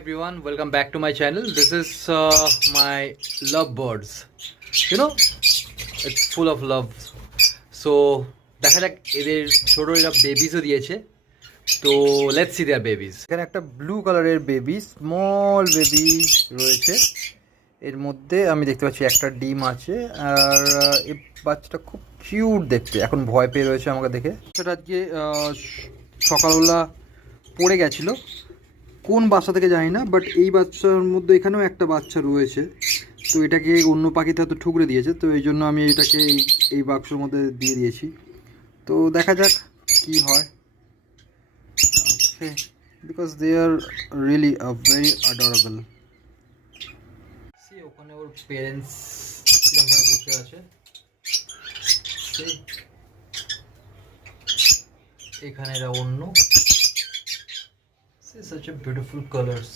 Everyone, welcome back to my channel. This is my love birds. It's full of love. So দেখা যাক এদের ছোট এরা বেবিসও দিয়েছে। তো লেটস সি দেয়ার বেবিস। এখানে একটা ব্লু কালারের বেবি, স্মল বেবি রয়েছে। এর মধ্যে আমি দেখতে পাচ্ছি একটা ডিম আছে, আর এই বাচ্চাটা খুব কিউট দেখতে। এখন ভয় পেয়ে রয়েছে আমাকে দেখে। সেটা আজকে সকালবেলা পড়ে গেছিলো, কোন বাচ্চা থেকে জানি না, বাট এই বাচ্চার মধ্যে এখানেও একটা বাচ্চা রয়েছে। তো এটাকে অন্য পাখিতে হয়তো ঠুকরে দিয়েছে, তো এই জন্য আমি এটাকে এই বাক্সের মধ্যে দিয়ে দিয়েছি। তো দেখা যাক কি হয়। Okay, because they are really very adorable. ওখানে ওর পেরেন্টস কিরকমভাবে বসে আছে, এখানে এরা অন্য। See such a beautiful colors.